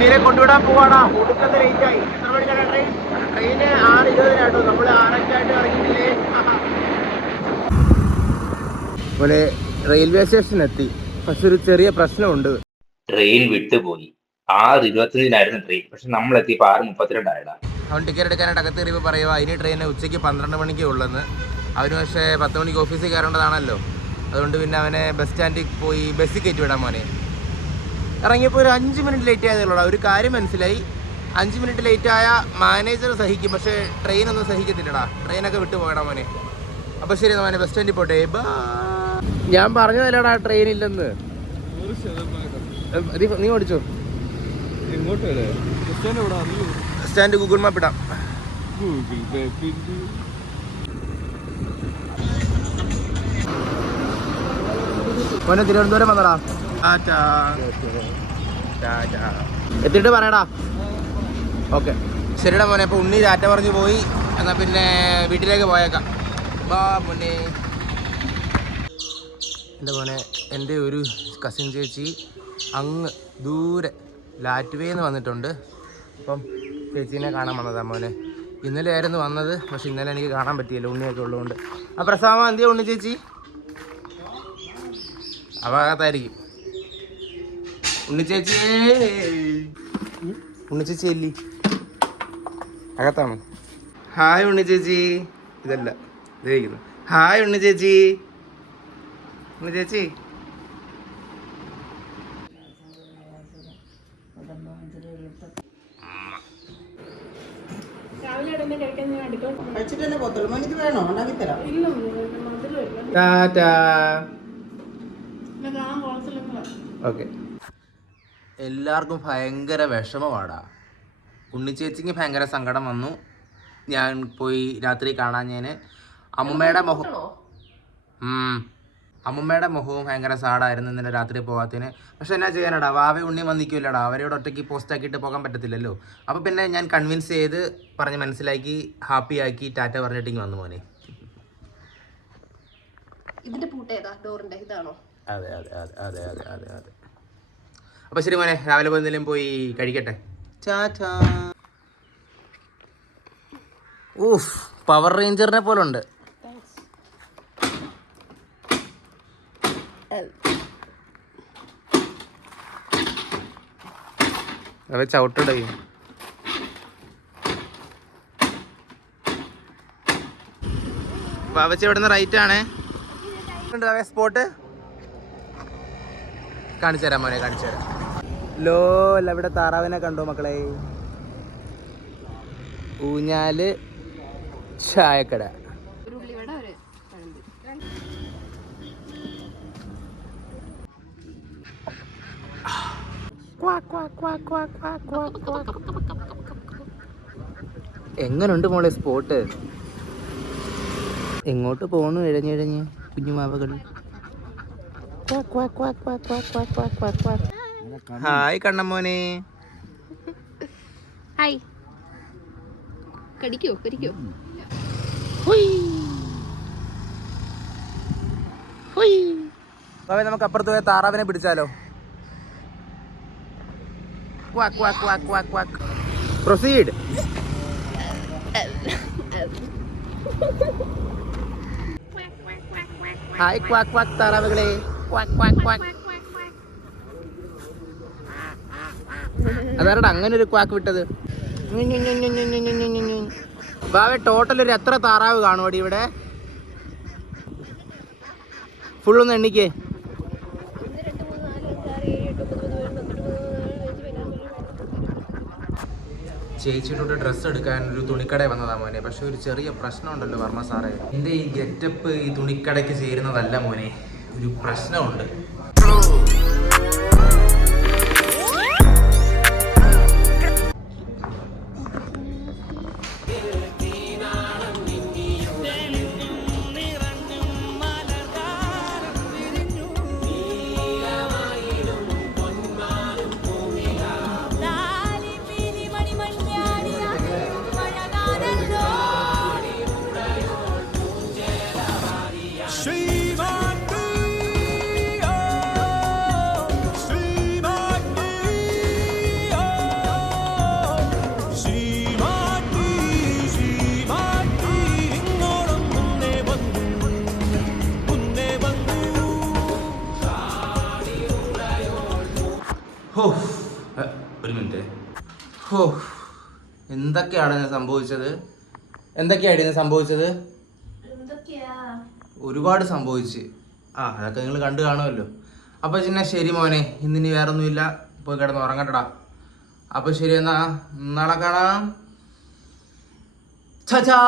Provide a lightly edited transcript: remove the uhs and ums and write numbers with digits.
ഉണ്ണീനെ കൊണ്ടുവിടാൻ പോവാടാ. ഒടുക്കത്തെ ലേറ്റ് ആയി. എത്ര മണിക്കാണ് ട്രെയിൻ? ട്രെയിന് 6:20 നമ്മൾ 6:05 ഇറങ്ങിയിട്ടില്ലേ. പോലെ റെയിൽവേ സ്റ്റേഷൻ എത്തി. പക്ഷെ ഒരു ചെറിയ പ്രശ്നമുണ്ട്. ട്രെയിൻ വിട്ടുപോയി. 6:25 ട്രെയിൻ. പക്ഷെ നമ്മൾ എത്തിയപ്പോൾ 6:32 അവൻ ടിക്കറ്റ് എടുക്കാനായിട്ട് അകത്ത് കയറിയപ്പോൾ പറയുക അതിന് ട്രെയിൻ ഉച്ചയ്ക്ക് 12 മണിക്കേ ഉള്ളെന്ന്. അവന് പക്ഷേ 10 മണിക്ക് ഓഫീസിൽ കയറേണ്ടതാണല്ലോ. അതുകൊണ്ട് പിന്നെ അവനെ ബസ് സ്റ്റാൻഡിൽ പോയി ബസ്സിൽ കയറ്റി വിടാൻ മോനെ. ഇറങ്ങിയപ്പോൾ ഒരു 5 മിനിറ്റ് ലേറ്റ് ആയതുള്ളൂ. ഒരു കാര്യം മനസ്സിലായി, 5 മിനിറ്റ് ലേറ്റ് ആയ മാനേജർ സഹിക്കും, പക്ഷേ ട്രെയിനൊന്നും സഹിക്കത്തില്ലടാ. ട്രെയിനൊക്കെ വിട്ടു പോകണം മോനെ. അപ്പോൾ ശരി, മോനെ ബസ് സ്റ്റാൻഡിൽ പോട്ടെ. ഞാൻ പറഞ്ഞതല്ലടാ ട്രെയിൻ ഇല്ലെന്ന്. നീ ഓടിച്ചോ. സ്റ്റാൻഡ് ഗൂഗിൾ മാപ്പ് ഇടാം. മോനെ തിരുവനന്തപുരം വന്നടാ. എത്തിയിട്ട് പറയടാ. ഓക്കെ ശരിടാ മോനെ. അപ്പോൾ ഉണ്ണി ടാറ്റ പറഞ്ഞു പോയി. എന്നാൽ പിന്നെ വീട്ടിലേക്ക് പോയേക്കാം. ബാ മോനെ. എൻ്റെ മോനെ, എൻ്റെ ഒരു കസിൻ ചേച്ചി അങ്ങ് ദൂരെ ലാറ്റ്വേന്ന് വന്നിട്ടുണ്ട്. അപ്പം ചേച്ചീനെ കാണാൻ വന്നതാണ് മോനെ. ഇന്നലെ ആയിരുന്നു വന്നത്, പക്ഷെ ഇന്നലെ എനിക്ക് കാണാൻ പറ്റിയില്ല, ഉണ്ണിയൊക്കെ ഉള്ളതുകൊണ്ട്. ആ പ്രസാമ എന്തിയാ ഉണ്ണി ചേച്ചി? അപാകത്തായിരിക്കും. ഉണ്ണി ചേച്ചി എല്ലി അകത്താണ്. ഹായ് ഉണ്ണി ചേച്ചി. ഇതല്ല, ഇത് കഴിക്കുന്നു. ഹായ് ഉണ്ണി ചേച്ചി. ഉണ്ണി ചേച്ചി ഓക്കെ. എല്ലാവർക്കും ഭയങ്കര വിഷമമാടാ. ഉണ്ണിച്ചേച്ചിക്ക് ഭയങ്കര സങ്കടം വന്നു. ഞാൻ പോയി രാത്രി കാണാഞ്ഞേന്. അമ്മുമ്മയുടെ മുഖവും ഭയങ്കര സാഡായിരുന്നു ഇന്നലെ രാത്രി പോകാത്തതിന്. പക്ഷെ എന്നാ ചെയ്യാനടാ, വാവ ഉണ്ണി വന്നിക്കില്ലടാ. അവരോട് ഒറ്റയ്ക്ക് പോസ്റ്റാക്കിയിട്ട് പോകാൻ പറ്റത്തില്ലല്ലോ. അപ്പോൾ പിന്നെ ഞാൻ കൺവിൻസ് ചെയ്ത് പറഞ്ഞ് മനസ്സിലാക്കി ഹാപ്പിയാക്കി ടാറ്റ പറഞ്ഞിട്ടിങ്ങ് വന്നു മോനെ. ഇതിന്റെ പൂട്ടേതാ? ഡോറിന്റെ ഇതാണോ? അതെ അതെ അതെ അതെ അതെ അതെ അതെ. അപ്പോൾ ശരി മോനെ, രാവിലെ പോയി എന്തെങ്കിലും പോയി കഴിക്കട്ടെ. ടാറ്റാ. ഊഫ്, പവർ റേഞ്ചറിനെ പോലെ ഉണ്ട്. അവ ചവിട്ടടേ. വാവച്ചി ഇവിടുന്ന് റൈറ്റ് ആണ്. സ്പോട്ട് കാണിച്ചു തരാം മോനെ, കാണിച്ചു തരാം. അല്ല ഇവിടെ താറാവിനെ കണ്ടോ മക്കളെ? ഊഞ്ഞാല്, ചായക്കട. എങ്ങനുണ്ട് മോളെ സ്പോട്ട്? എങ്ങോട്ട് പോണു ഇഴഞ്ഞിഴഞ്ഞ് കുഞ്ഞുമാവകൾ? ഹായ് കണ്ണമ്മോനെ. ഹായ്. കടിക്കോ കടിക്കോ? നമുക്ക് അപ്പുറത്ത് പോയ താറാവിനെ പിടിച്ചാലോ? പ്രൊസീഡ്. ഹായ് ക്വാക്ക് ക്വാക്ക് താറാവുകളെ. അതാരടാ അങ്ങനെ ഒരു ക്വാക്ക് വിട്ടത്? ബാവേ, ടോട്ടൽ ഒരു എത്ര താറാവ് കാണുമോടി ഇവിടെ? ഫുള്ളൊന്ന് എണ്ണിക്കേ. ചേച്ചിയുടെ ഡ്രസ്സ് എടുക്കാൻ ഒരു തുണിക്കട വന്നതാ മോനെ. പക്ഷെ ഒരു ചെറിയ പ്രശ്നമുണ്ടല്ലോ വർമ്മ സാറേ. എൻ്റെ ഈ ഗെറ്റപ്പ് ഈ തുണിക്കടയ്ക്ക് ചേരുന്നതല്ല മോനെ, ഒരു പ്രശ്നമുണ്ട്. ഹോ, എന്തൊക്കെയാണ് സംഭവിച്ചത്? എന്തൊക്കെയായിരുന്നു സംഭവിച്ചത്? ഒരുപാട് സംഭവിച്ച്. അതൊക്കെ നിങ്ങൾ കണ്ടു കാണുമല്ലോ. അപ്പോൾ പിന്നെ ശരി മോനെ, ഇന്നിനി വേറൊന്നുമില്ല, പോയി കിടന്ന് ഉറങ്ങട്ടടാ. അപ്പോൾ ശരി, എന്നാ നാളെ കാണാം. ചാ